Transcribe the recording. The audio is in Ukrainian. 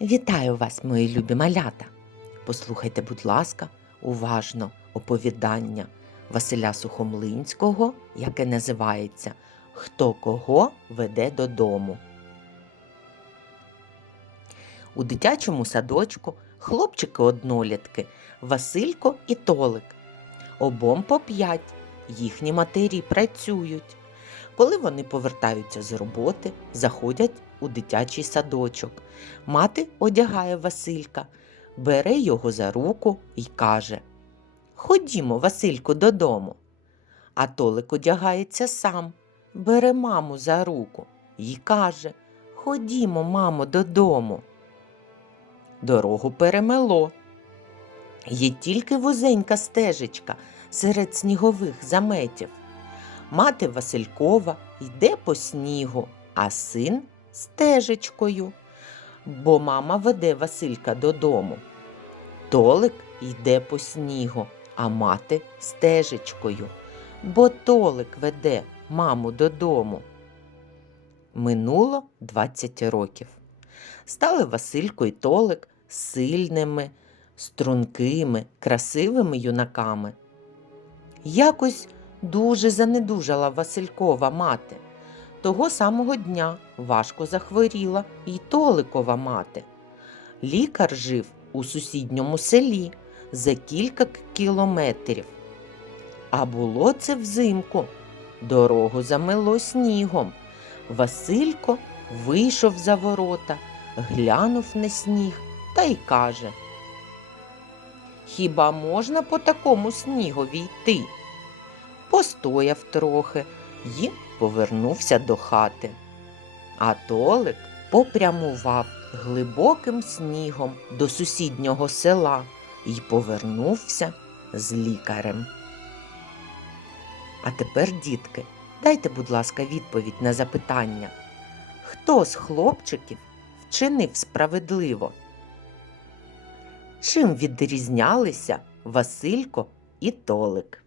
Вітаю вас, мої любі малята! Послухайте, будь ласка, уважно оповідання Василя Сухомлинського, яке називається Хто кого веде додому. У дитячому садочку хлопчики-однолітки Василько і Толик. Обом по п'ять. Їхні матері працюють. Коли вони повертаються з роботи, заходять у дитячий садочок. Мати одягає Василька, бере його за руку і каже Ходімо, Васильку, додому. А Толик одягається сам, бере маму за руку і каже Ходімо, мамо, додому. Дорогу перемело. Є тільки вузенька стежечка серед снігових заметів. Мати Василькова йде по снігу, а син стежечкою, бо мама веде Василька додому. Толик йде по снігу, а мати стежечкою, бо Толик веде маму додому. Минуло 20 років. Стали Василько і Толик сильними, стрункими, красивими юнаками. Якось дуже занедужала Василькова мати. Того самого дня важко захворіла й Толикова мати. Лікар жив у сусідньому селі за кілька кілометрів. А було це взимку. Дорогу замело снігом. Василько вийшов за ворота, глянув на сніг та й каже: Хіба можна по такому снігові йти? Постояв трохи й повернувся до хати. А Толик попрямував глибоким снігом до сусіднього села і повернувся з лікарем. А тепер, дітки, дайте, будь ласка, відповідь на запитання. Хто з хлопчиків вчинив справедливо? Чим відрізнялися Василько і Толик?